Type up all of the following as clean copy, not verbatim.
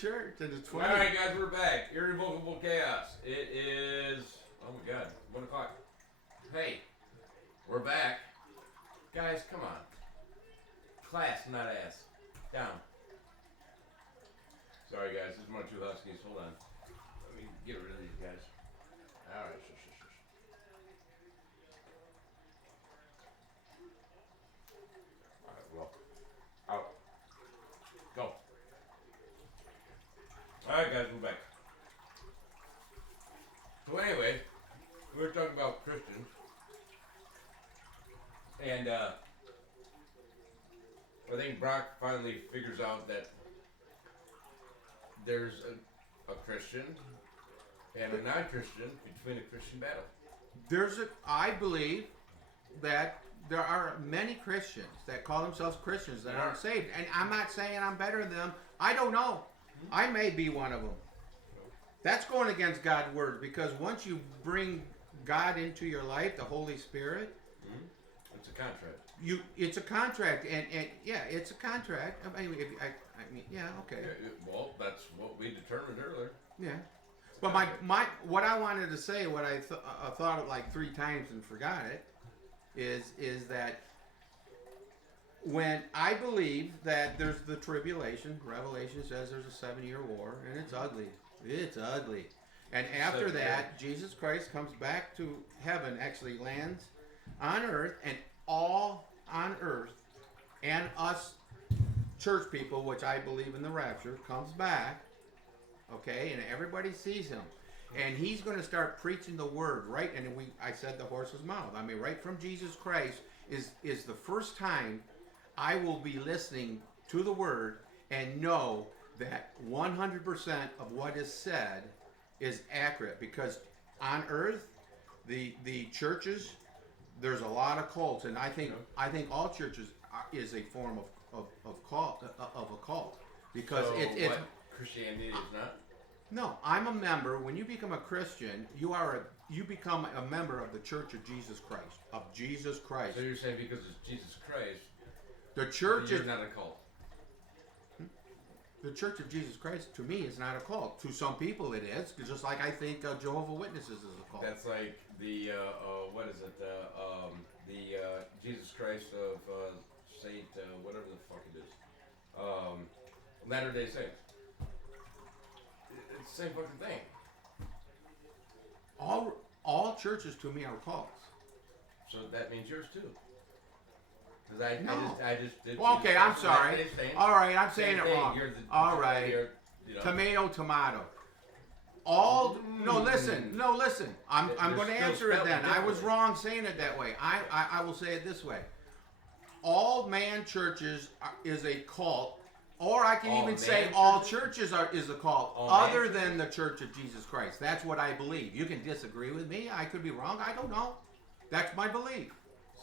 Church and it's All 20. right, guys, we're back. Irrevocable chaos. It is, oh my God, 1 o'clock. Hey, we're back. Guys, come on. Class, not ass. Down. Sorry, guys, this is my two huskies. Hold on. Let me get rid of these guys. All right, shush, shush, shush. All right, well, out. Go. Alright guys, we're back. So anyway, we were talking about Christians. And I think Brock finally figures out that there's a Christian and a non-Christian between a Christian battle. I believe that there are many Christians that call themselves Christians that aren't saved. And I'm not saying I'm better than them. I don't know. I may be one of them. That's going against God's word, because once you bring God into your life, the Holy Spirit, it's a contract. It's a contract, and yeah, it's a contract. I mean, yeah, okay. Well, that's what we determined earlier. Yeah, but my what I wanted to say, what I thought of like 3 times and forgot it, is that when I believe that there's the tribulation, Revelation says there's a 7-year war, and it's ugly. It's ugly. And after that, Jesus Christ comes back to heaven, actually lands on earth, and all on earth, and us church people, which I believe in the rapture, comes back, okay, and everybody sees him. And he's going to start preaching the word, right? And I said the horse's mouth. I mean, right from Jesus Christ is the first time I will be listening to the word and know that 100% of what is said is accurate, because on earth, the churches, there's a lot of cults, and I think all churches is a form of a cult, because so it's what Christianity is not. No, I'm a member. When you become a Christian, you become a member of the Church of Jesus Christ. Of Jesus Christ. So you're saying because it's Jesus Christ, the church is not a cult. The Church of Jesus Christ, to me, is not a cult. To some people, it is. Just like I think Jehovah's Witnesses is a cult. That's like the what is it? The Jesus Christ of Saint whatever the fuck it is. Latter-day Saints. It's the same fucking thing. All churches to me are cults. So that means yours too. Because I just did. Well, okay, I'm sorry. All right, I'm saying it wrong. All right. Tomato. No, listen. I'm going to answer it then. I was wrong saying it that way. I will say it this way. All man churches is a cult. Or I can even say all churches is a cult, other than the Church of Jesus Christ. That's what I believe. You can disagree with me. I could be wrong. I don't know. That's my belief.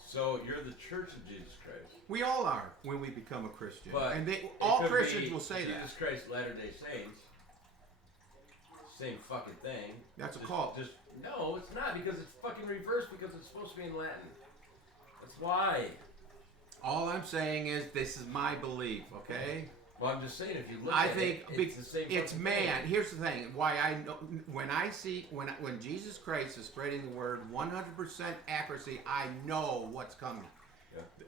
So you're the Church of Jesus Christ. We all are when we become a Christian. But and all Christians will say Jesus Christ, Latter-day Saints, same fucking thing. That's a cult. No, it's not, because it's fucking reversed, because it's supposed to be in Latin. That's why. All I'm saying is this is my belief, okay? Well, I'm just saying, if you look it's the same. It's man. Thing. Here's the thing. Why I know when Jesus Christ is spreading the word 100% accuracy, I know what's coming,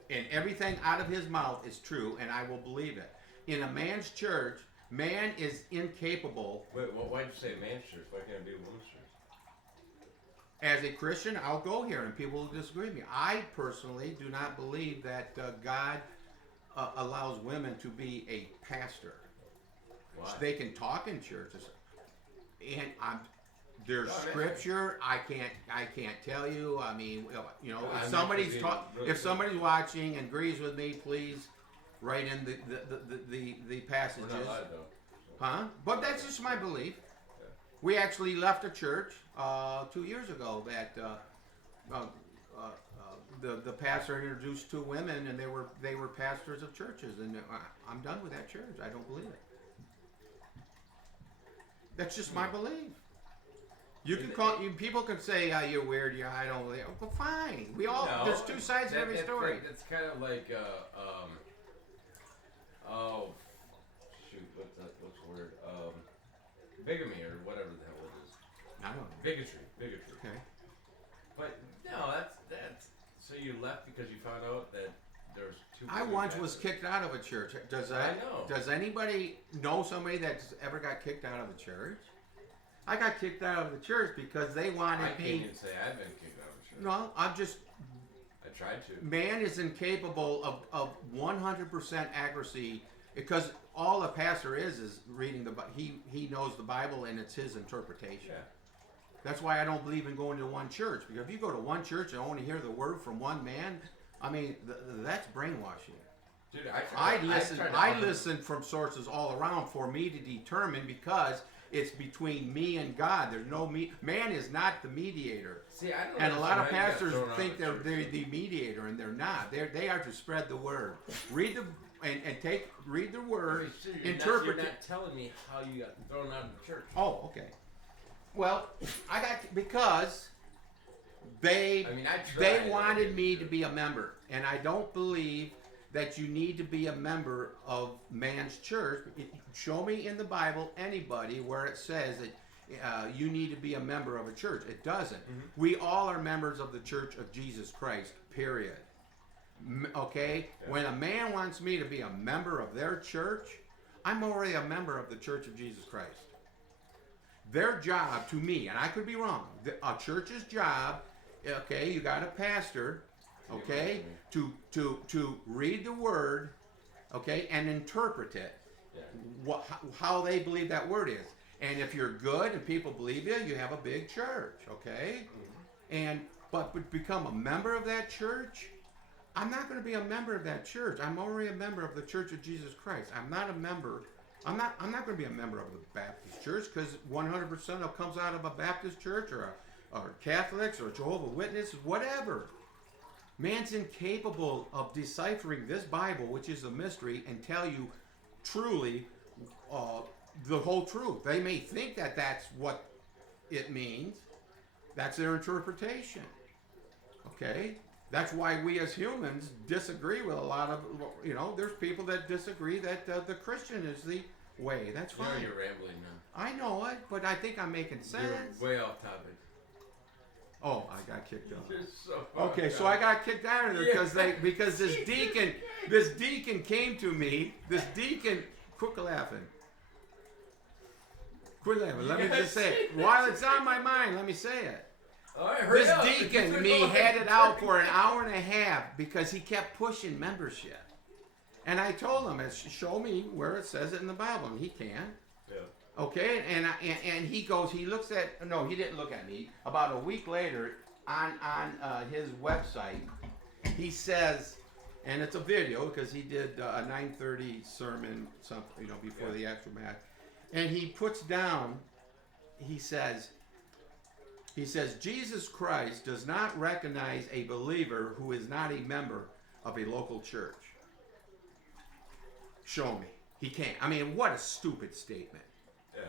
and everything out of his mouth is true, and I will believe it. In a man's church, man is incapable. Wait, why'd you say man's church? Why can't it be a woman's church? As a Christian, I'll go here, and people will disagree with me. I personally do not believe that God allows women to be a pastor. Why? They can talk in churches, and there's scripture. I can't tell you. I mean, if somebody's watching and agrees with me, please write in the passages. We're not live, though. Huh? But that's just my belief. Yeah. We actually left a church 2 years ago that the pastor introduced 2 women, and they were pastors of churches, and I'm done with that church. I don't believe it. That's just my belief. You can people can say, you're weird. Yeah, I don't believe. Well, fine. There's 2 sides to every story. It's kind of like oh shoot, what's the word? bigamy or whatever the hell it is. I don't know. Bigotry. Okay. But no, that's. So you left because you found out that there's two. I once was kicked out of a church. I know. Does anybody know somebody that's ever got kicked out of a church? I got kicked out of the church because they wanted I can't me. even say I've been kicked out of a church. No, I'm just. I tried to. Man is incapable of 100% accuracy because all a pastor is reading the. He knows the Bible and it's his interpretation. Yeah. That's why I don't believe in going to one church, because if you go to one church and only hear the word from one man, I mean, that's brainwashing. Dude, I listen from sources all around for me to determine, because it's between me and God. There's no man is not the mediator. See, I don't and a lot of understand how you pastors got thrown think out of they're church. the mediator, and they're not. They are to spread the word. Read the read the word, interpret You're it. not telling me how you got thrown out of the church. Oh, okay. Well, because they tried. wanted me to be a member, and I don't believe that you need to be a member of man's church. Show me in the Bible anybody where it says that you need to be a member of a church. It doesn't. Mm-hmm. We all are members of the Church of Jesus Christ, period. Okay? Yeah. When a man wants me to be a member of their church, I'm already a member of the Church of Jesus Christ. Their job to me, and I could be wrong, a church's job, okay, you got a pastor, okay, to read the word, okay, and interpret it, how they believe that word is. And if you're good and people believe you have a big church, okay? But become a member of that church, I'm not going to be a member of that church. I'm already a member of the Church of Jesus Christ. I'm not a member. I'm not going to be a member of the Baptist church, because 100% of comes out of a Baptist church or Catholics or Jehovah's Witnesses, whatever. Man's incapable of deciphering this Bible, which is a mystery, and tell you truly the whole truth. They may think that that's what it means. That's their interpretation. Okay? That's why we as humans disagree with a lot of, there's people that disagree that the Christian is the way. That's fine. You're rambling now. I know it, but I think I'm making sense. You're way off topic. Oh, I got kicked out. You're so Okay, so I got kicked out of there because this deacon came to me. This deacon, quit laughing. Quit laughing. Let me just say it. While it's on my mind, let me say it. All right, hurry This up. deacon me had it out for an hour and a half because he kept pushing membership. And I told him, show me where it says it in the Bible. And he can't. Yeah. Okay, and he goes, he looks at, no, he didn't look at me. About a week later, on his website, he says, and it's a video because he did a 9:30 sermon, something, before the actual match. And he puts down, he says, Jesus Christ does not recognize a believer who is not a member of a local church. Show me. He can't. I mean, what a stupid statement. Yeah.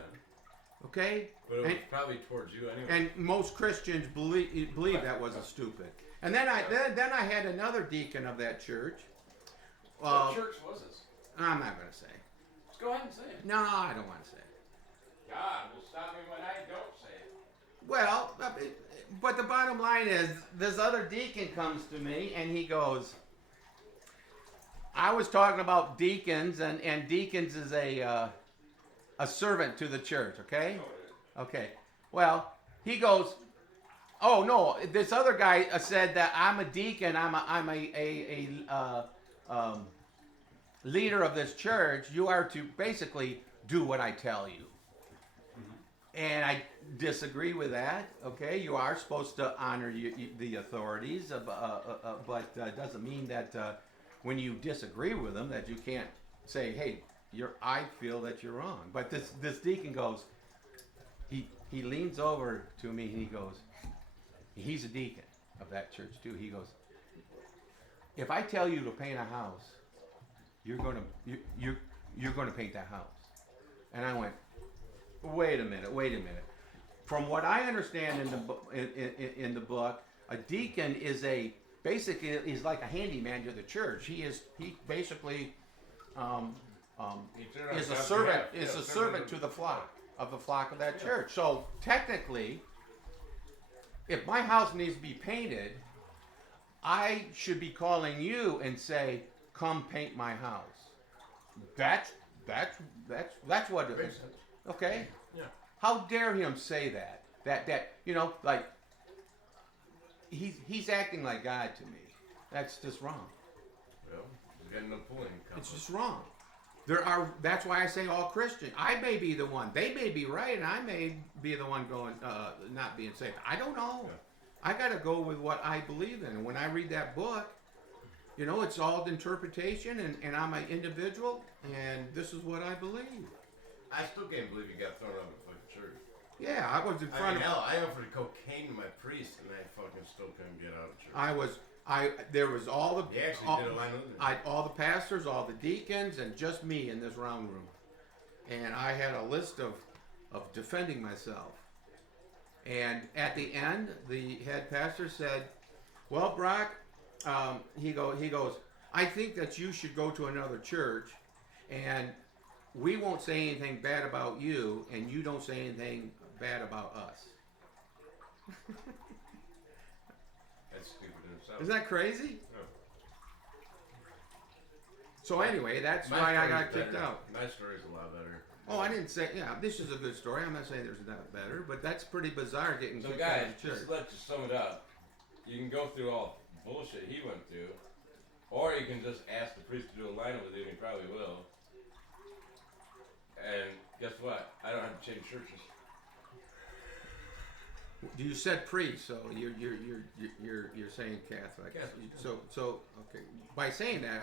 Okay? But it was probably towards you anyway. And most Christians believe that was a stupid. And then I had another deacon of that church. What church was this? I'm not going to say. Just go ahead and say it. No, I don't want to say it. God will stop me when I don't say it. Well, but the bottom line is, this other deacon comes to me and he goes, I was talking about deacons, and deacons is a servant to the church, okay? Okay. Well, he goes, oh no, this other guy said that I'm a deacon, I'm a leader of this church. You are to basically do what I tell you. And I disagree with that. Okay, you are supposed to honor the authorities, but it doesn't mean that when you disagree with them that you can't say, "Hey, I feel that you're wrong." But this deacon goes, he leans over to me and he goes, he's a deacon of that church too. He goes, if I tell you to paint a house, you're gonna paint that house. And I went, wait a minute. From what I understand in the book, a deacon is basically like a handyman to the church. He basically is a servant to the flock of the flock of that church. So technically, if my house needs to be painted, I should be calling you and say, "Come paint my house." That's what it Makes is. sense. Okay? Yeah. How dare him say that? That like he's acting like God to me. That's just wrong. Well, he's got no point. It's just wrong. That's why I say all Christian. I may be the one. They may be right, and I may be the one going not being saved. I don't know. Yeah. I got to go with what I believe in. And when I read that book, it's all interpretation, and I'm an individual, and this is what I believe. I still can't believe you got thrown out of the fucking church. Yeah, I was in front of. Hell, I offered cocaine to my priest, and I fucking still couldn't get out of church. There was all the. He actually did a line of all the pastors, all the deacons, and just me in this round room, and I had a list of defending myself. And at the end, the head pastor said, "Well, Brock," he goes, "I think that you should go to another church, and we won't say anything bad about you, and you don't say anything bad about us." That's stupid in itself. Isn't that crazy? No. So anyway, that's My why I story's got kicked better. out. My story's a lot better. Oh, I didn't say. Yeah, this is a good story. I'm not saying there's not better, but that's pretty bizarre getting So kicked guys, out of the church. just let you sum it up. You can go through all the bullshit he went through, or you can just ask the priest to do a line with you, and he probably will. And guess what? I don't have to change churches. You said priest, so you're saying Catholic. Catholic. So okay. By saying that,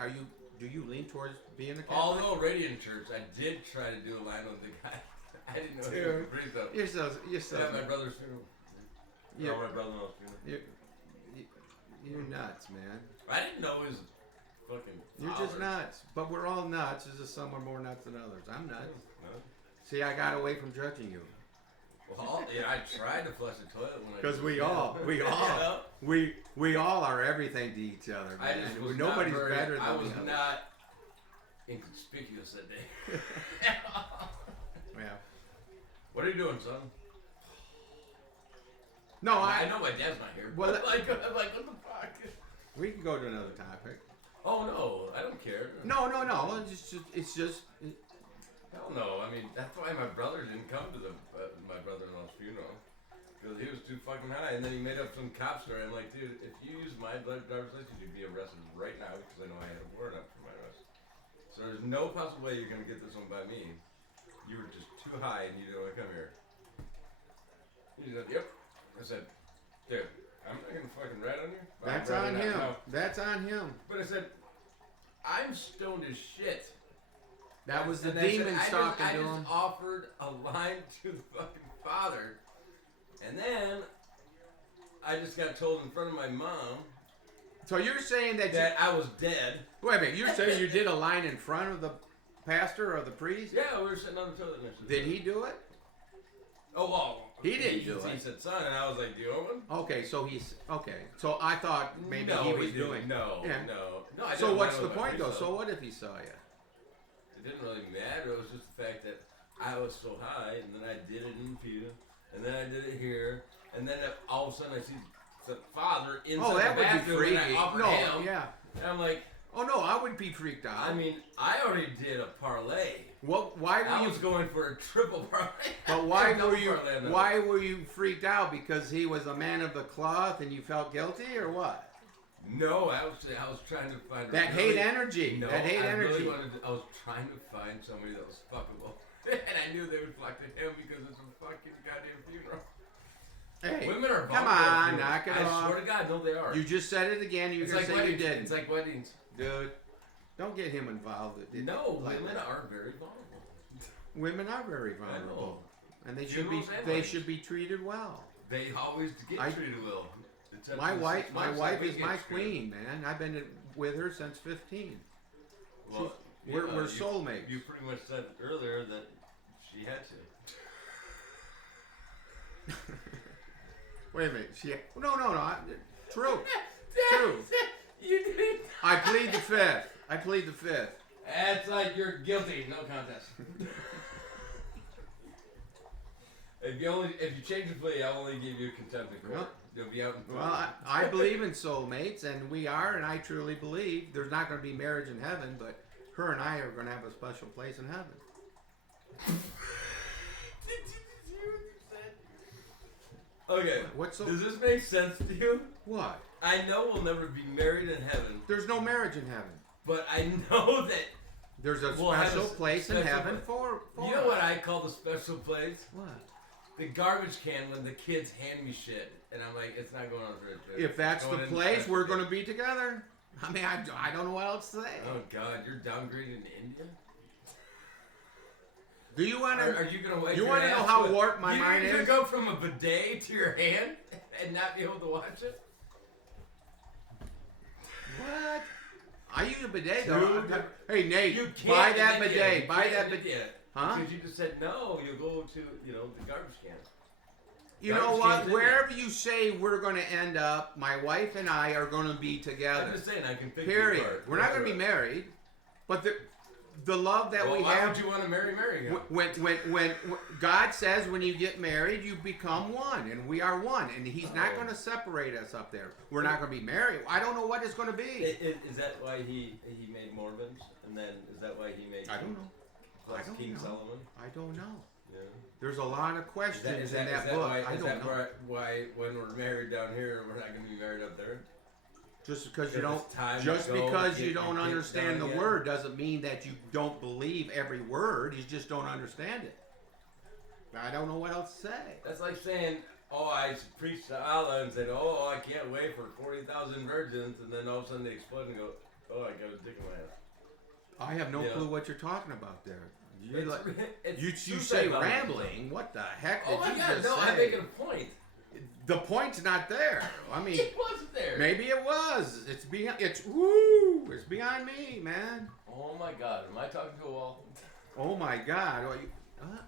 do you lean towards being a Catholic? Although Radiant Church, I did try to do a line with the guy. I didn't know he was a priest though. You're so. Yeah, my brother's funeral. Yeah. My brother-in-law's funeral. You're nuts, man. I didn't know he was fucking. You're just nuts. But we're all nuts. It's just some are more nuts than others. I'm nuts. No. See, I got away from judging you. Well, yeah, I tried to flush the toilet when I. Because we all are everything to each other, man. I just was Nobody's not very, better than I was the other. not inconspicuous that day. Yeah. What are you doing, son? No, I know my dad's not here. Well, But I'm like, what the fuck? we can go to another topic. Oh no, I don't care. No. It's just. Hell no. I mean, that's why my brother didn't come to my brother-in-law's funeral. Because he was too fucking high. And then he made up some cop story. I'm like, dude, if you use my driver's license, you'd be arrested right now because I know I had a warrant up for my arrest. So there's no possible way you're going to get this one by me. You were just too high and you didn't want to come here. He said, yep. I said, dude, I'm not going to fucking rat on you. That's on him. That's on him. But I said, I'm stoned as shit. That was the And I said, demons talking I to just him. offered a line to the fucking father, and then I just got told in front of my mom So you're saying that I was dead. wait a minute, you're saying you did a line in front of the pastor or the priest? Yeah, we were sitting on the toilet next to Did he do it? Oh, He didn't do it. He said, son, and I was like, do you want one? Okay, so he's okay. So I thought maybe he was doing. No, Yeah. no. I So didn't what's line the with my point though? priest, So what if he saw you? It didn't really matter. It was just the fact that I was so high, and then I did it in the pew, and then I did it here, and then all of a sudden I see the father inside That the would be bathroom, freaky. and I offered No, him. yeah. And I'm like, Oh no, I would be freaked out. I mean, I already did a parlay. Well, why I were was you? going for a triple parlay. But why Double were you? parlay on that. Why were you freaked out? Because he was a man of the cloth, and you felt guilty, or what? No, I was trying to find That hate energy. No, That hate I energy. really I was trying to find somebody that was fuckable, and I knew they would flock to him because it's a fucking goddamn funeral. Hey, Women are come vulnerable at on, funerals. knock it I off. swear to God, no, they are. You just said it again. You're It's gonna like say weddings. you didn't, It's like weddings. dude. Don't get him involved. No, like women that. are very vulnerable. Women are very vulnerable, and they should be. Funerals and They weddings. should be treated well. They always get treated well. Except My for wife, 6 my months wife that we is get my screwed. queen, man. I've been with her since 15. Well, We're you soulmates. You pretty much said earlier that she had to. Wait a minute. No. True. True. You did. I plead the fifth. I plead the fifth. That's like you're guilty. No contest. If you change the plea, I'll only give you contempt of court. Well, You'll be out in well, I believe in soulmates, and we are, and I truly believe there's not going to be marriage in heaven, but her and I are going to have a special place in heaven. Did you see what you said? Okay. Does this make sense to you? What? I know we'll never be married in heaven. There's no marriage in heaven. But I know that there's a special place in heaven for you know what I call the special place? What? The garbage can when the kids hand me shit. And I'm like, it's not going on for a trip. If that's the place, we're going to be together. I mean, I don't know what else to say. Oh, God. You're downgrading to India? Do you want to... Are you going to wait? You want to know how warped my mind is? You're going to go from a bidet to your hand and not be able to watch it? What? I use a bidet, though. Hey, Nate, you can't buy that bidet. Buy that bidet. Huh? Because you just said, no, you'll go to, the garbage can. You know what? Wherever you say we're going to end up, my wife and I are going to be together. I'm just saying, I can pick Period. We're not going to be married, but the love that we why have. Why would you want to marry him? When God says when you get married, you become one, and we are one, and He's not going to separate us up there. We're not going to be married. I don't know what it's going to be. Is that why he made Mormons, and then is that why he made? I don't know. King Solomon? I don't know. Yeah. There's a lot of questions in that book. I don't know. Why when we're married down here, we're not going to be married up there? Just because you don't understand the word doesn't mean that you don't believe every word. You just don't understand it. I don't know what else to say. That's like saying, I preached to Allah and said, I can't wait for 40,000 virgins, and then all of a sudden they explode and go, I got a dick in my ass. I have no clue what you're talking about there. You say suicide rambling. What the heck did you just say? I'm making a point. The point's not there. I mean, it wasn't there. Maybe it was. It's beyond me, man. Oh my God, am I talking to a wall? Oh my God,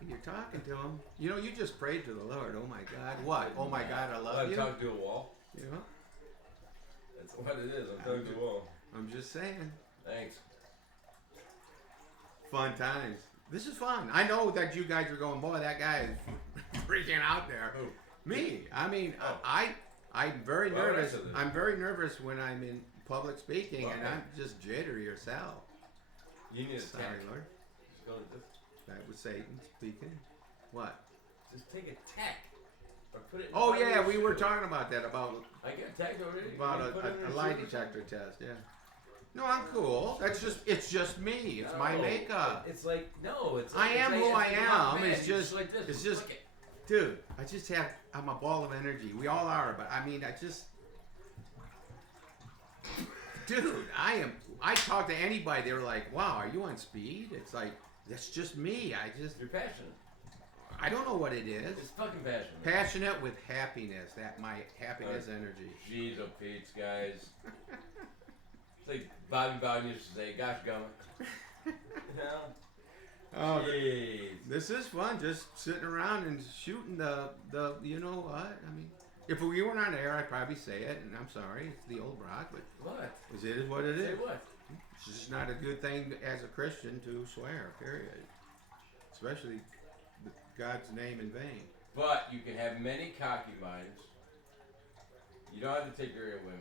you're talking to him. You just prayed to the Lord. Oh my God, what? Oh my God, I love you. I'm talking to a wall. Yeah. That's what it is. I'm talking to a wall. I'm just saying. Thanks. Fun times. This is fun. I know that you guys are going, boy, that guy is freaking out there. Who? Me. I mean, I'm very nervous. I'm very nervous when I'm in public speaking, and I'm just jittery yourself. You need a Sorry, tech. Lord. Just go with this. That was Satan speaking. What? Just take a tech. Or put it in Oh, yeah, we were talking about that, about I got a tech already. About a lie detector test, yeah. No, I'm cool. It's just me. It's my makeup. It's like, no, it's I am who I am. It's just just, like this. it's just, dude, I'm a ball of energy. We all are, but I mean, dude, I talk to anybody, they're like, wow, are you on speed? It's like, that's just me. You're passionate. I don't know what it is. It's fucking passionate. Passionate with happiness. That my happiness energy. Jeez, oh Pete's, guys. It's like Bobby Bowden used to say, gosh, gummit. Oh, jeez. This is fun, just sitting around and shooting the you know what? I mean, if we weren't on air, I'd probably say it, and I'm sorry, it's the old Brock, but what? It is what it is. Say what? It's just not a good thing as a Christian to swear, period. Especially God's name in vain. But you can have many concubines. You don't have to take care of women.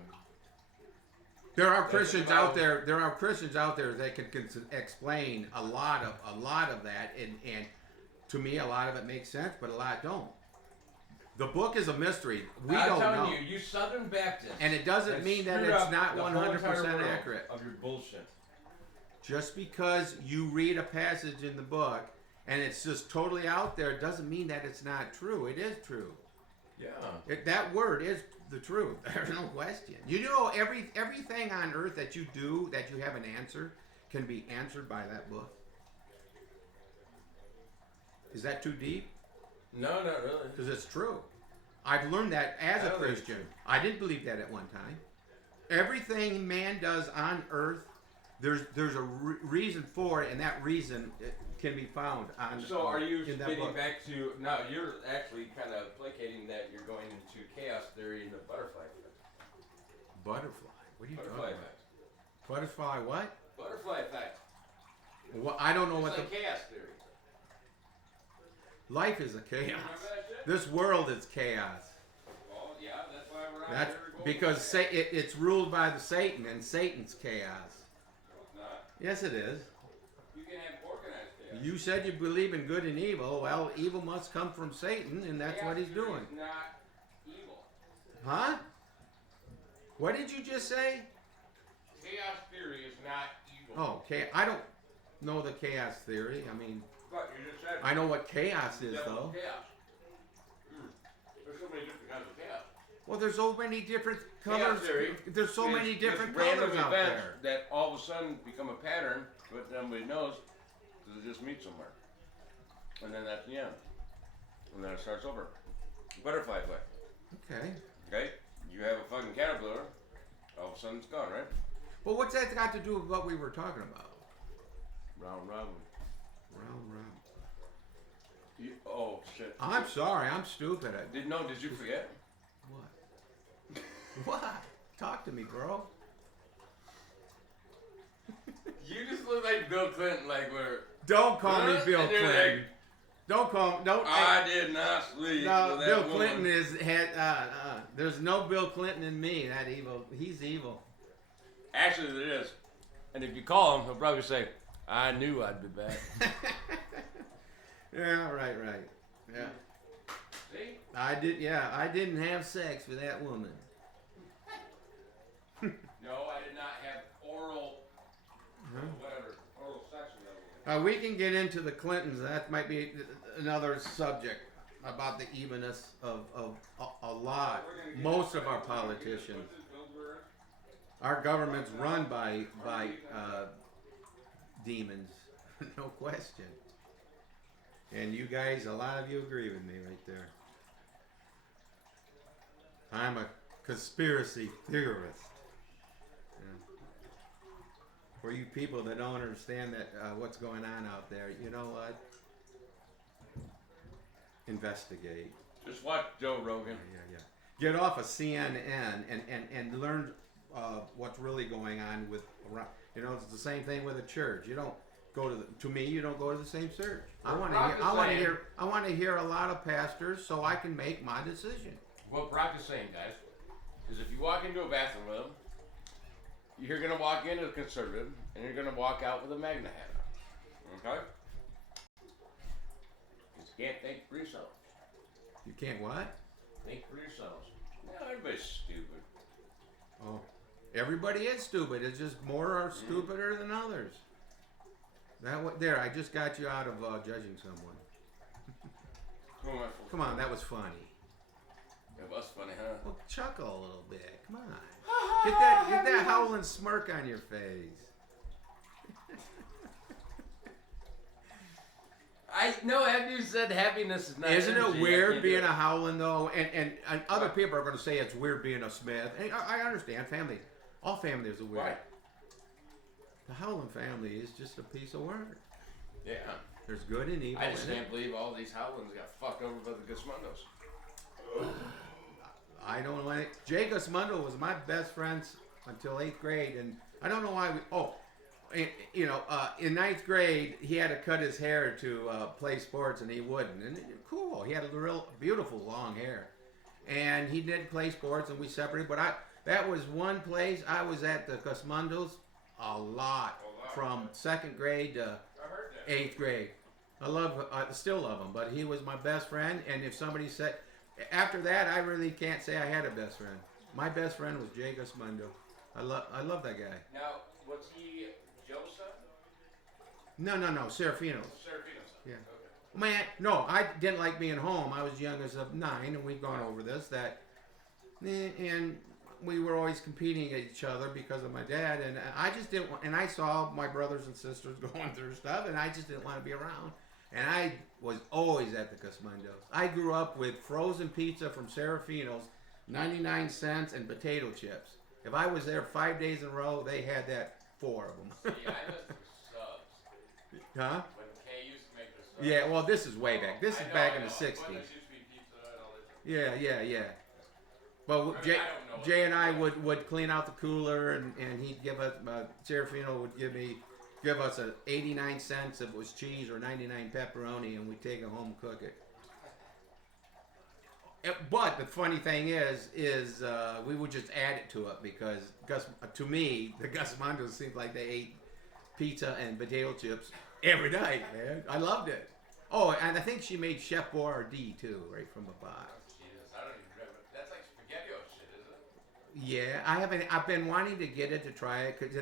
There are Christians out there. There are Christians out there that can explain a lot of that, and to me, a lot of it makes sense, but a lot don't. The book is a mystery. We don't know. I'm telling you Southern Baptists, and it doesn't mean that it's not 100% accurate. Of your bullshit. Just because you read a passage in the book and it's just totally out there doesn't mean that it's not true. It is true. Yeah. That word is the truth. There's no question. You know, everything on earth that you do, that you have an answer, can be answered by that book. Is that too deep? No, not really. Because it's true. I've learned that as a Christian. I didn't believe that at one time. Everything man does on earth, there's a reason for it, and that reason can be found on. So are you in that getting book. back to now? You're actually kind of placating that you're going into chaos theory and the butterfly effect. Butterfly? What are you Butterfly talking effect. about? Butterfly what? Butterfly effect. Well, I don't know It's what like chaos theory. Life is a chaos. Remember that shit? This world is chaos. Well, yeah, that's why we're on That's Irrevocable because Chaos. it's ruled by the Satan, and Satan's chaos. No, it's not. Yes, it is. You can have organized chaos. You said you believe in good and evil. Well, evil must come from Satan, and that's what he's Chaos theory doing. is not evil. Huh? What did you just say? Chaos theory is not evil. Oh, I don't know the chaos theory. I mean, But you just said. I know what chaos is, devil's though. Chaos. There's so many different kinds of chaos. Well, there's so many different Chaos colors. theory There's so is many just different random colors out events there. that all of a sudden become a pattern, but nobody knows because it just meets somewhere, and then that's the end, and then it starts over. Butterfly effect. Okay. Okay, you have a fucking caterpillar, all of a sudden it's gone, right? Well, what's that got to do with what we were talking about? Round robin. Round, round. Oh shit. I'm sorry. I'm stupid. Did you forget? What? What? Talk to me, bro. You just look like Bill Clinton, like we're. Don't call me Huh? Bill And you're Clinton. like, Don't call. Don't. I did not sleep No, with Bill that Clinton woman. had. There's no Bill Clinton in me. That evil. He's evil. Actually, there is. And if you call him, he'll probably say, "I knew I'd be back." Yeah. Right. Yeah. See? I did. Yeah. I didn't have sex with that woman. No, I did not have oral, Huh? whatever, oral sex with that woman. We can get into the Clintons. That might be another subject about the evilness of a lot. Most of our politicians. Our government's run by demons, no question. And you guys, a lot of you agree with me right there. I'm a conspiracy theorist. Yeah. For you people that don't understand that what's going on out there, you know what? Investigate. Just watch Joe Rogan. Yeah. Get off of CNN and learn what's really going on with, you know, it's the same thing with a church. You don't go to me. You don't go to the same church. I want to hear a lot of pastors so I can make my decision. What Brock is saying, guys, is if you walk into a bathroom with him, you're going to walk in as a conservative, and you're going to walk out with a Magna hat on. Okay? Because you can't think for yourself. You can't what? Think for yourselves. No, everybody's stupid. Oh, everybody is stupid. It's just more are stupider than others. There, I just got you out of judging someone. Come on, that was funny. It was funny, huh? Well, chuckle a little bit. Come on. Get that howling smirk on your face. No, have you said happiness is not Isn't energy? it weird being a howling though? And other people are going to say it's weird being a Smith. And I understand. All families are weird. Why? The Howland family is just a piece of work. Yeah. There's good and evil. I just in can't it. believe all these Howlands got fucked over by the Gusmundos. I don't like Jay Gusmundo was my best friend until 8th grade, and I don't know why in 9th grade he had to cut his hair to play sports, and he wouldn't. And cool, he had a real beautiful long hair, and he did play sports, and we separated. But that was one place I was at the Gusmundos a lot from 2nd grade to 8th grade. I still love him, but he was my best friend. And if somebody said, after that, I really can't say I had a best friend. My best friend was Jay Gusmundo. I love that guy. Now, was he Joe's son? No, Serafino's. Serafino's son. Yeah. Okay. Man, no, I didn't like being home. I was young as of 9, and we've gone over this. And we were always competing at each other because of my dad, and I just didn't want, and I saw my brothers and sisters going through stuff, and I just didn't want to be around. And I was always at the Gusmundos. I grew up with frozen pizza from Serafino's, 99 cents, and potato chips. If I was there 5 days in a row, they had that 4 of them. See, I missed the subs. Huh? When Kay used to make the subs. Yeah, well, this is way back. This is back in the 60s. When there used to be pizza and all that. Yeah. But Jay and I would clean out the cooler, and he'd give us, Serafino would give us 89 cents if it was cheese or 99 pepperoni, and we'd take it home and cook it. But the funny thing is we would just add it to it because to me, the Gus Mondos seemed like they ate pizza and potato chips every night, man. I loved it. Oh, and I think she made Chef Boyardee too, right from the box. Jesus, I don't even remember. That's like SpaghettiO shit, isn't it? Yeah, I haven't. I've been wanting to get it to try it because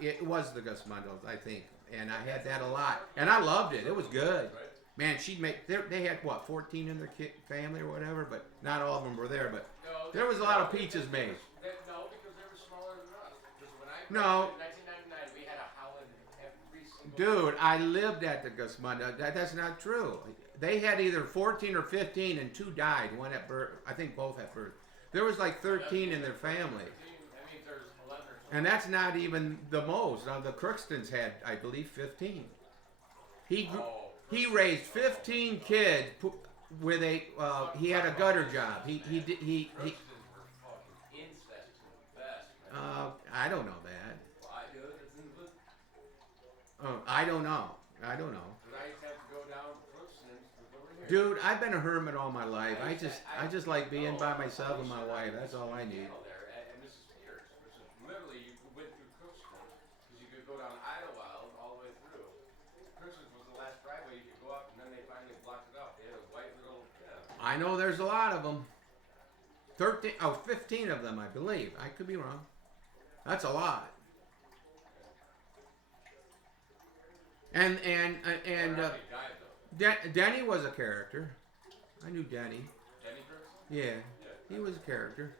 it was the Gus Mondos, I think, and I had that a lot, and I loved it. It was good. Man, she'd make. They had what 14 in their family or whatever, but not all of them were there. But there was a lot of pizzas made. No, because they were smaller than us. Because when I No. in 1999, we had a Howland every single. Dude, I lived at the Gus Mondos. That's not true. They had either 14 or 15, and 2 died. One at birth. I think both at birth. There was like 13 in their family. That means there's 11 or 12. And that's not even the most. Now, the Crookston's had, I believe, 15. He raised 15 kids with a. He had a gutter job. He did. He. Crookston's were fucking incest to the best, man. I don't know that. Well, I do. It's in the book. I don't know. I don't know. Because I used to have to go down Crookston's over here. Dude, I've been a hermit all my life. I just like being by myself and my wife. That's all I need. There at Mrs. Peters, which is literally you went through Crookston because you could go down Idlewild all the way through. Crookston was the last driveway you could go up, and then they finally blocked it off. They had a white little. I know there's a lot of them. 15 of them, I believe. I could be wrong. That's a lot. And Denny was a character. I knew Denny. Denny Crookston? Yeah, he was a character.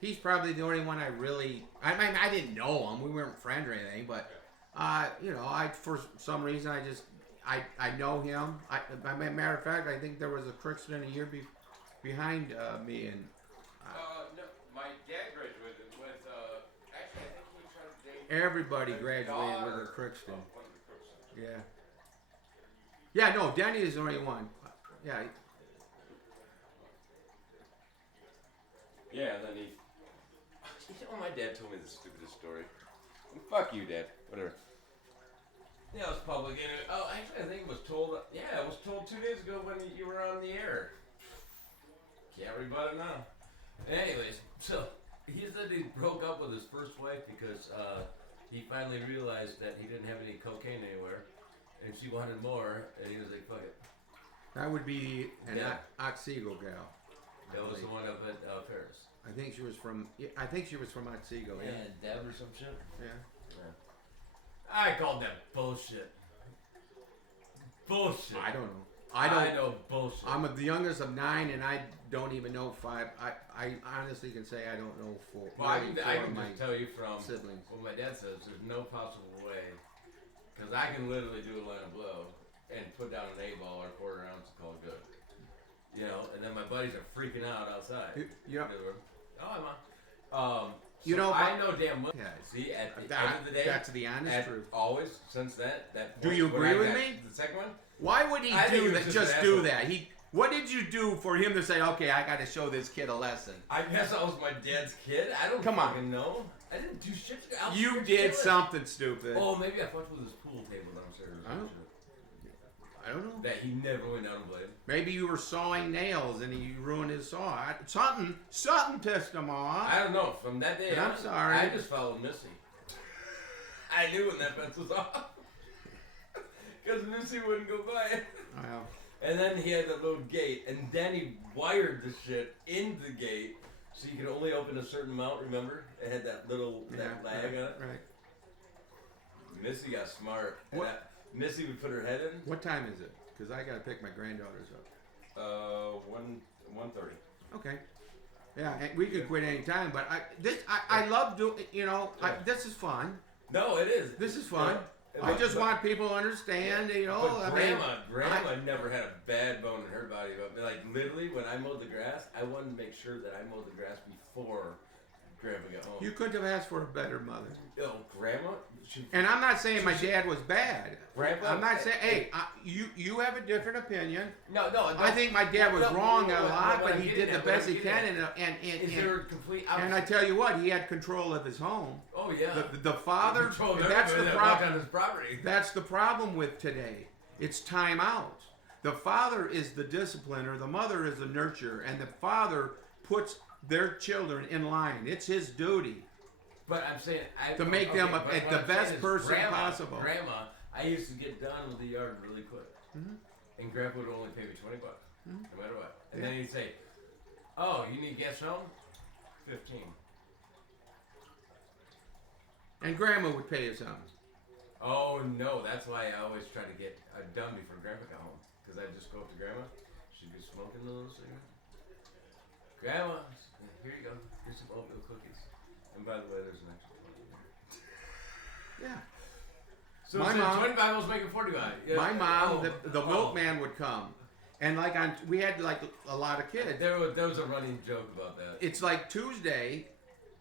He's probably the only one I really. I mean, I didn't know him. We weren't friends or anything, but for some reason, I know him. Matter of fact, I think there was a Crookston a year behind me, and. No, my dad graduated with. Actually, I think he tried to date. Everybody graduated with a Crookston. Yeah. Yeah, no, Danny is the only one. Yeah. Yeah, and then he. You know, my dad told me the stupidest story. Fuck you, Dad. Whatever. Yeah, it was public. Actually, I think it was told. Yeah, it was told 2 days ago when you were on the air. Can't rebut it now. Anyways, so he said he broke up with his first wife because he finally realized that he didn't have any cocaine anywhere, and she wanted more, and he was like, "Fuck it." That would be an Otsego gal. That was the one up at Paris. I think she was from Otsego. Yeah, Deb or some shit. Yeah. I called that bullshit. Bullshit. I don't know. I know bullshit. I'm the youngest of 9, and I don't even know 5. I honestly can say I don't know 4. Well, I can just tell you from siblings. what my dad says. There's no possible way, because I can literally do a line of blow and put down an 8-ball or a quarter ounce and call it good. You know, and then my buddies are freaking out outside. Yeah. Oh, I'm on. You know, I know damn well. Yeah. See, at the end of the day, that's the honest truth. Always since that. Do you agree with me? The second one. Why would he do that? Just do that. What did you do for him to say, okay, I got to show this kid a lesson? I guess I was my dad's kid. I don't fucking know. I didn't do shit. You did something stupid. Oh, maybe I fucked with his pool table downstairs. I don't know. That he never went down and played. Maybe you were sawing nails and he ruined his saw. Something pissed him off. I don't know. From that day on, I'm sorry. I just followed Missy. I knew when that fence was off. Because Missy wouldn't go by it. Wow. And then he had that little gate, and then he wired the shit into the gate so you could only open a certain amount, remember? It had that little lag on it. Right. Missy got smart. Missy would put her head in. What time is it? Because I got to pick my granddaughters up. 1:30. Okay. Yeah, and we could quit any time, but I love doing, this is fun. No, it is. This is fun. I just want people to understand, But Grandma never had a bad bone in her body. But like literally, when I mowed the grass, I wanted to make sure that I mowed the grass before Grandma got home. You couldn't have asked for a better mother. Oh, Grandma? And I'm not saying my dad was bad. Grandpa? I'm not saying, hey, you have a different opinion. No. I think my dad was wrong a lot, but he did the best he can. Is there a complete opposite? And I tell you what, he had control of his home. Oh, yeah. The father, that's the that problem. on his property. That's the problem with today. It's time out. The father is the discipliner, the mother is the nurturer, and the father puts their children in line. It's his duty. But I'm saying to make them the best person possible. Grandma, I used to get done with the yard really quick, and Grandpa would only pay me $20, no matter what. And then he'd say, "Oh, you need gas home? 15." And Grandma would pay you something. Oh no, that's why I always try to get done before Grandpa got home, because I'd just go up to Grandma, she'd be smoking a little cigarette. Grandma, here you go. Here's some oatmeal cookies. And by the way, there's an extra 20 there. Yeah. So my mom, 25 was making 45. Yeah. My mom, the milkman would come, and like we had like a lot of kids. There was a running joke about that. It's like Tuesday,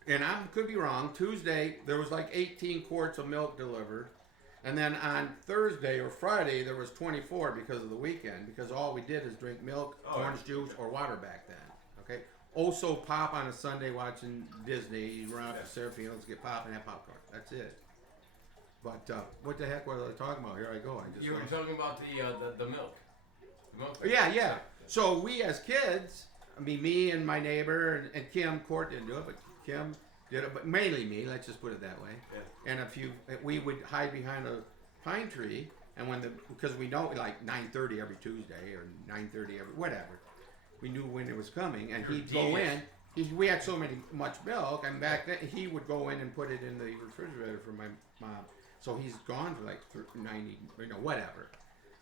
and I could be wrong. Tuesday there was like 18 quarts of milk delivered, and then on Thursday or Friday there was 24 because of the weekend. Because all we did is drink milk, orange juice, or water back then. Okay. Also pop on a Sunday watching Disney. You run out to surf fields, get pop, and have popcorn. That's it. But what the heck was I talking about? Here I go. You were talking about the milk. The milk. Yeah. So we as kids, I mean, me and my neighbor and Kim, Court didn't do it, but Kim did it. But mainly me. Let's just put it that way. Yeah. And we would hide behind a pine tree, and because we know like 9:30 every Tuesday or 9:30 every whatever. We knew when it was coming, and he'd go in. We had so much milk, and back then he would go in and put it in the refrigerator for my mom. So he's gone for like 90, whatever.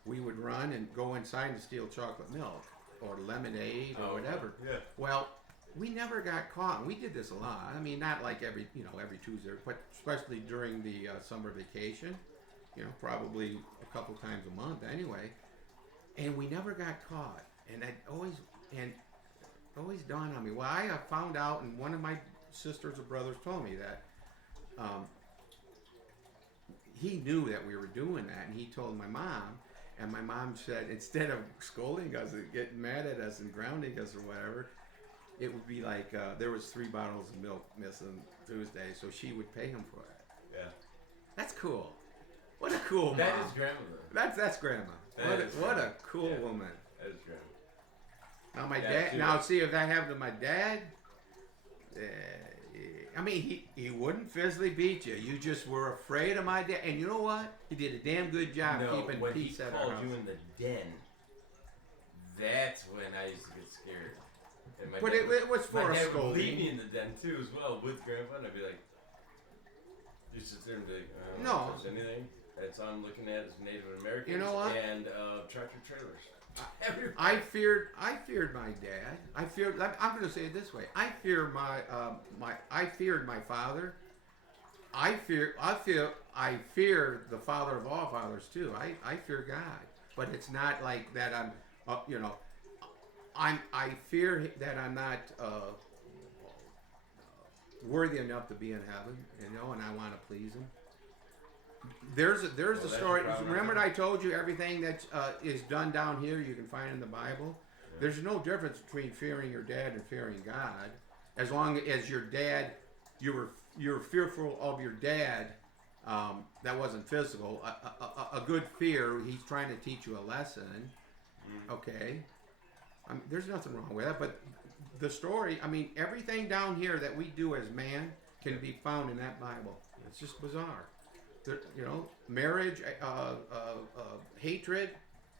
We would run and go inside and steal chocolate milk or lemonade or whatever. Yeah. Well, we never got caught. And we did this a lot. I mean, not like every Tuesday, but especially during the summer vacation. Probably a couple times a month anyway. And we never got caught. And it always dawned on me. Well, I found out, and one of my sisters or brothers told me that he knew that we were doing that, and he told my mom, and my mom said instead of scolding us and getting mad at us and grounding us or whatever, it would be like there was 3 bottles of milk missing Tuesday, so she would pay him for it. Yeah. That's cool. What a cool mom. That is grandma. That's grandma. What a cool woman. That is grandma. Now my dad. Now see if that happened to my dad. I mean, he wouldn't physically beat you. You just were afraid of my dad, and you know what? He did a damn good job keeping peace at our house. When he called you in the den, that's when I used to get scared. But it was for a scolding. My dad would leave me in the den too, as well, with Grandpa, and I'd be like, you sit there and be like, I don't touch anything. That's all I'm looking at is Native Americans and tractor trailers. I feared my dad. I'm going to say it this way. I feared my father. I fear the father of all fathers too. I fear God, but it's not like that. I fear that I'm not worthy enough to be in heaven, and I want to please Him. There's a story. Remember I told you everything that is done down here you can find in the Bible? Yeah. There's no difference between fearing your dad and fearing God. As long as your dad, you're fearful of your dad, that wasn't physical. A good fear, he's trying to teach you a lesson. Okay. There's nothing wrong with that. But the story, everything down here that we do as man can be found in that Bible. It's just bizarre. Marriage, hatred.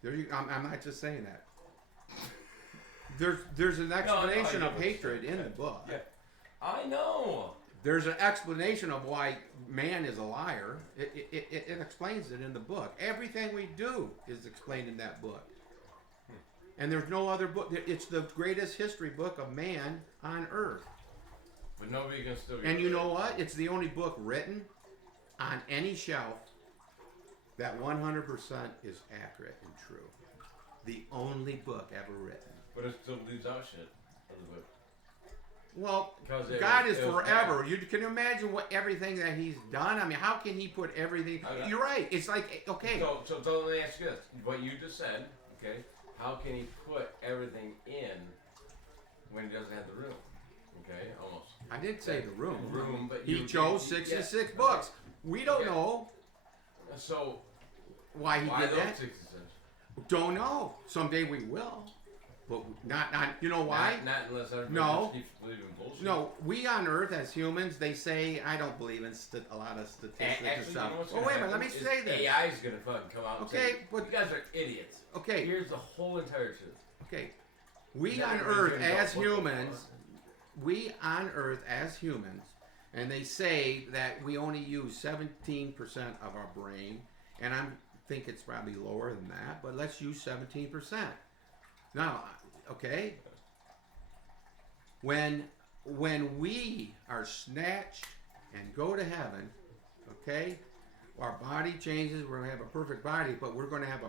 I'm not just saying that. There's an explanation of hatred in the book. Yeah. I know. There's an explanation of why man is a liar. It explains it in the book. Everything we do is explained in that book. And there's no other book. It's the greatest history book of man on earth. But nobody can still. And you know what? It's the only book written on any shelf that 100% is accurate and true. The only book ever written. But it still leaves out shit in the book. Well, God is forever. Can you imagine everything that He's done? How can He put everything? You're right. It's like, okay. So let me ask you this. What you just said, okay, how can He put everything in when He doesn't have the room? Okay, almost. I didn't say the room. But He chose 66 books. We don't know so why he did that. 66? Don't know. Someday we will, but not. You know why? Not unless everybody No. just keeps believing bullshit. No, we on Earth as humans, they say I don't believe in a lot of statistics and Actually, stuff. you know what's Oh gonna wait a minute, let happen me say is this. AI is gonna fucking come out and Okay, say, but you guys are idiots. okay, Here's the whole entire truth. okay. We Then on everybody's Earth gonna go, as "What the humans, fuck?" we on Earth as humans, and they say that we only use 17% of our brain, and I think it's probably lower than that, but let's use 17%. Now, okay, when we are snatched and go to heaven, okay, our body changes. We're gonna have a perfect body, but we're gonna have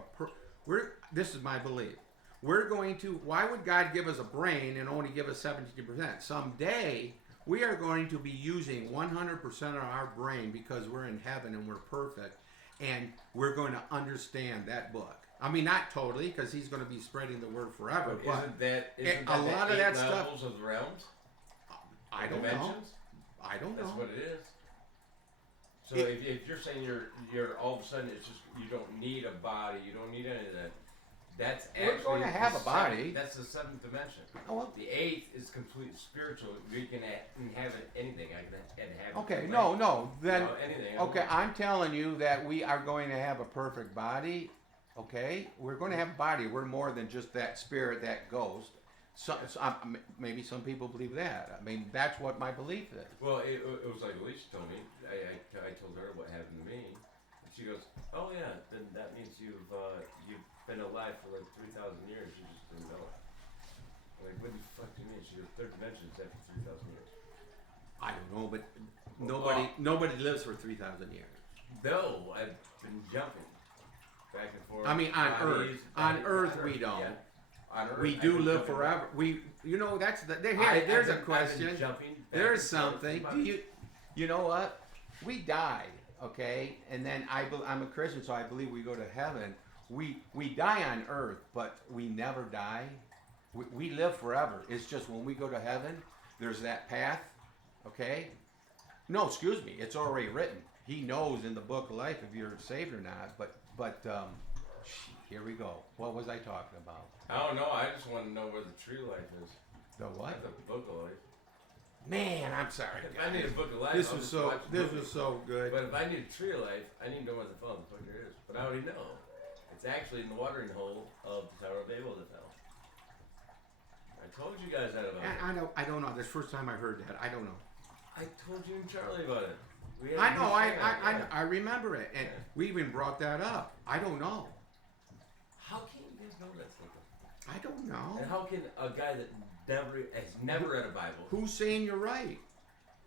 this is my belief. We're going to. Why would God give us a brain and only give us 17%? Someday we are going to be using 100% of our brain because we're in heaven and we're perfect, and we're going to understand that book. I mean, not totally, because He's going to be spreading the word forever. But Isn't a lot of that stuff. levels of the realms? I don't know. Dimensions? I don't know. That's what it is. So It- if you're saying you're all of a sudden it's just you don't need a body, you don't need any of that. That's We're actually going to have the a body. seventh- That's the seventh dimension. Oh, well, The eighth is complete spiritual. You can inhabit anything. I can inhabit. okay, the no, land, no. Then anything. okay, I'm telling you that we are going to have a perfect body. Okay, we're going to have a body. We're more than just that spirit, that ghost. Maybe some people believe that. I mean, that's what my belief is. Well, it was like Alicia told me. I told her what happened to me, and she goes, "Oh yeah, then that means you've been alive for like 3,000 years. You just didn't know it." I'm like, what the fuck do you mean? She goes, third dimension is after 3,000 years. I don't know, but Well, nobody lives for 3,000 years. No, I've been jumping back and forth. I mean, on bodies, Earth. On bodies, Earth, we don't. Yeah. On Earth, We I've do been live jumping forever. That's the. There's I've a been question. jumping back There's and forth something. in Do bodies. you know what? We die, okay, and then I'm a Christian, so I believe we go to heaven. We die on Earth, but we never die. We live forever. It's just when we go to heaven, there's that path, okay? No, excuse me. It's already written. He knows in the book of life if you're saved or not. But here we go. What was I talking about? I don't know. I just want to know where the tree life is. The what? The book of life. Man, I'm sorry. If I need a book of life, This I'll was just so. watch the This movie. was so good. But if I need a tree of life, I need to know what the fuck there is. But I already know. It's actually in the watering hole of the Tower of Babel that fell. I told you guys that about it. I don't know. This first time I heard that. I don't know. I told you and Charlie about it. We had I a know. huge fan, yeah. I remember it, and Yeah. we even brought that up. I don't know. How can you guys know that stuff? I don't know. And how can a guy that has never read a Bible? Who's saying you're right?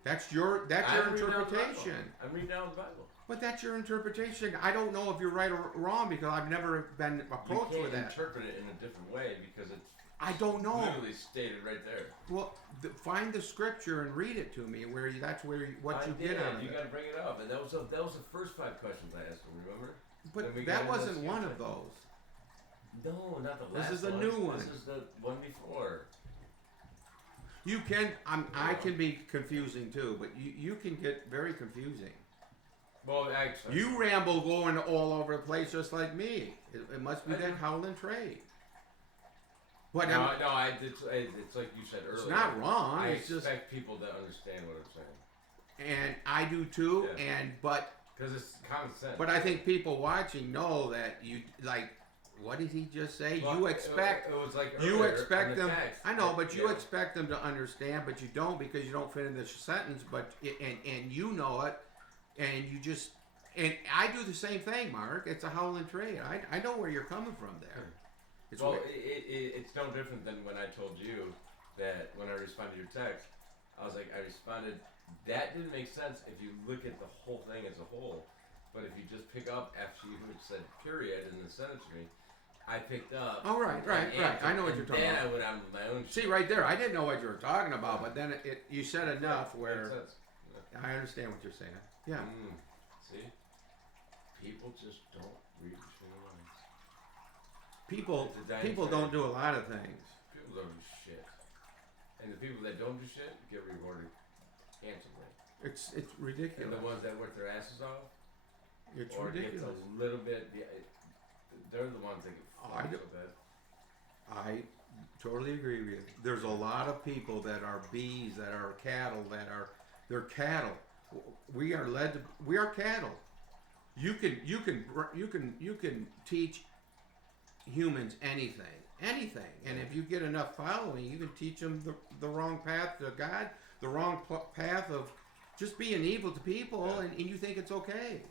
That's your I'm reading out the Bible. interpretation. I'm reading out the Bible. But that's your interpretation. I don't know if you're right or wrong because I've never been approached You with can't that. interpret it in a different way because it's I don't know. literally stated right there. Well, find the scripture and read it to me. That's what I you did. get out of You it. got to bring it up, and that was the first 5 questions I asked him. Remember? But Then we that got into wasn't the one future. of those. No, not the This last is a one. new one. This is the one before. You can. I can be confusing too, but you can get very confusing. Well, actually, You ramble going all over the place just like me. It must be I that do. howling trade. But no, I did. It's like you said earlier. it's not wrong. I It's just, expect people to understand what I'm saying and I do too. Yeah. But because it's common sense. I think people watching know that you like. What did he just say? Well, You expect. It was like You earlier expect in the them. text. I know, but you Yeah. expect them to understand, but you don't because you don't fit in the sentence. But and you know it, and you just and I do the same thing, Mark. It's a howling trade. I know where you're coming from there. It's Well, where- it's no different than when I told you that when I responded to your text, I was like, I responded. That didn't make sense if you look at the whole thing as a whole. But if you just pick up after you had said period and then sent it to me, I picked up. Oh, right. I know what you're talking Then about. I went on with my own. See right there, I didn't know what you were talking about, but then you said enough Makes where sense. I understand what you're saying. Yeah. See, people just don't read between the lines. People It's a dying people trade. don't do a lot of things. People don't do shit, and the people that don't do shit get rewarded handsomely. It's And ridiculous. the ones that work their asses off, It's or gets ridiculous. a little bit, they're the ones that get I fucked do- so bad. I totally agree with you. There's a lot of people that are bees, that are cattle, they're cattle. We are we are cattle. You can teach humans anything, and if you get enough following, you can teach them the wrong path to God, the wrong path of just being evil to people, and you think it's okay.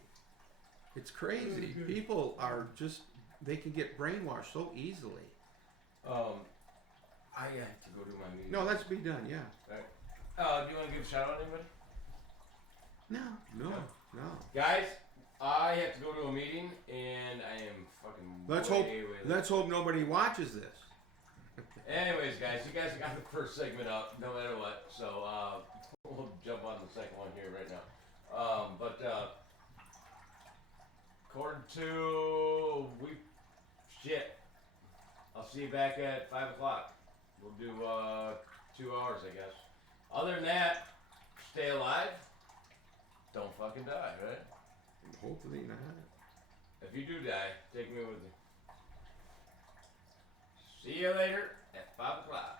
It's crazy. People are just, they can get brainwashed so easily. I have to go do my meeting. No, let's be done. Yeah. Right. Do you want to give a shout out to anybody? No. Guys, I have to go to a meeting and I am fucking Let's way hope. late. Let's hope nobody watches this. Anyways, guys, you guys got the first segment up, no matter what. So we'll jump on the second one here right now. But according to I'll see you back at 5 o'clock. We'll do 2 hours, I guess. Other than that, stay alive. Don't fucking die, right? Hopefully not. If you do die, take me with you. See you later at 5 o'clock.